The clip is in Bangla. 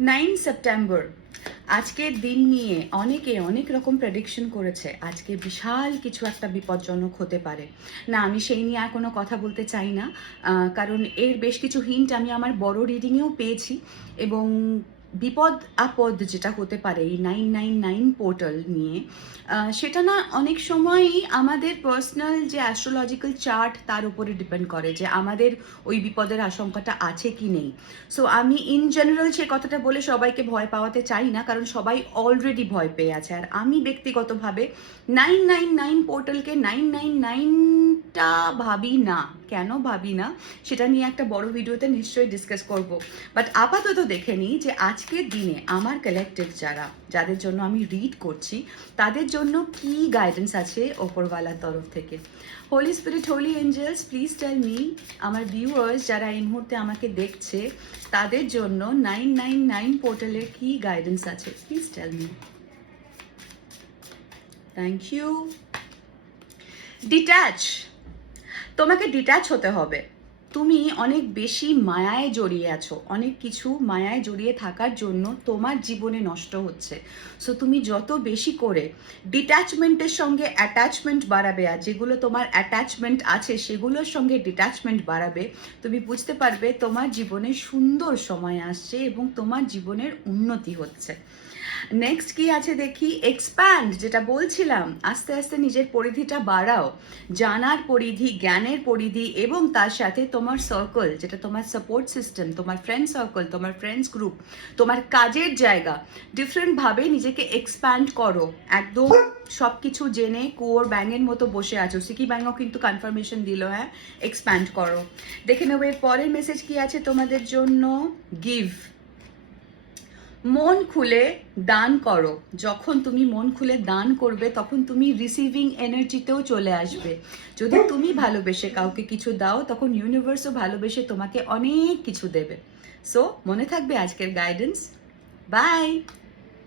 9 সেপ্টেম্বর আজকের দিন নিয়ে অনেকে অনেক রকম প্রেডিকশন করেছে। আজকে বিশাল কিছু একটা বিপজ্জনক হতে পারে। না, আমি সেই নিয়ে আর কোনো কথা বলতে চাই না, কারণ এর বেশ কিছু হিন্ট আমি আমার বড় রিডিংয়েও পেয়েছি। এবং বিপদ আপদ যেটা হতে পারে এই 999 পোর্টাল নিয়ে, সেটা না অনেক সময়ই আমাদের পার্সোনাল যে অ্যাস্ট্রোলজিক্যাল চার্ট তার উপরে ডিপেন্ড করে যে আমাদের ওই বিপদের আশঙ্কাটা আছে কি নেই। সো আমি ইন জেনারেল সে কথাটা বলে সবাইকে ভয় পাওয়াতে চাই না, কারণ সবাই অলরেডি ভয় পেয়ে আছে। আর আমি ব্যক্তিগতভাবে 999 পোর্টালকে 999টা ভাবি না। কেন ভাবি না সেটা নিয়ে একটা বড় ভিডিওতে নিশ্চয়ই ডিসকাস করব। বাট আপাতত দেখে নিই যে আজকের দিনে আমার কালেকটিভ যাদের জন্য আমি রিড করছি তাদের জন্য কি গাইডেন্স আছে ওপরওয়ালার তরফ থেকে। Holy spirit, holy angels, please tell me, আমার ভিউয়ার্স যারা এই মুহূর্তে আমাকে দেখছে তাদের জন্য 999 পোর্টালের কি গাইডেন্স আছে, please tell me. Thank you. Detach, তোমাকে ডিট্যাচ হতে হবে। তুমি অনেক বেশি মায়ায় জড়িয়ে আছো, অনেক কিছু মায়ায় জড়িয়ে থাকার জন্য তোমার জীবনে নষ্ট হচ্ছে। সো তুমি যত বেশি করে ডিট্যাচমেন্টের সঙ্গে অ্যাটাচমেন্ট বাড়াবে, আর যেগুলো তোমার অ্যাটাচমেন্ট আছে সেগুলোর সঙ্গে ডিট্যাচমেন্ট বাড়াবে, তুমি বুঝতে পারবে তোমার জীবনে সুন্দর সময় আসছে এবং তোমার জীবনের উন্নতি হচ্ছে। নেক্সট কি আছে দেখি। এক্সপ্যান্ড, যেটা বলছিলাম, আস্তে আস্তে নিজের পরিধিটা বাড়াও, জানার পরিধি, জ্ঞানের পরিধি, এবং তার সাথে তোমার সার্কেল, যেটা তোমার সাপোর্ট সিস্টেম, তোমার ফ্রেন্ড সার্কেল, তোমার ফ্রেন্ডস গ্রুপ, তোমার কাজের জায়গা, ডিফারেন্টভাবে নিজেকে এক্সপ্যান্ড করো। একদম সব কিছু জেনে কুয়োর ব্যাঙের মতো বসে আছো, সিকি ব্যাঙও কিন্তু কনফার্মেশন দিল, হ্যাঁ, এক্সপ্যান্ড করো। দেখে নেবো এর পরের মেসেজ কি আছে তোমাদের জন্য। গিভ, মন খুলে দান করো। যখন তুমি মন খুলে দান করবে তখন তুমি রিসিভিং এনার্জিতেও চলে আসবে। যদি তুমি ভালোবেসে কাউকে কিছু দাও তখন ইউনিভার্সও ভালোবেসে তোমাকে অনেক কিছু দেবে। সো মনে থাকবে আজকের গাইডেন্স। বাই।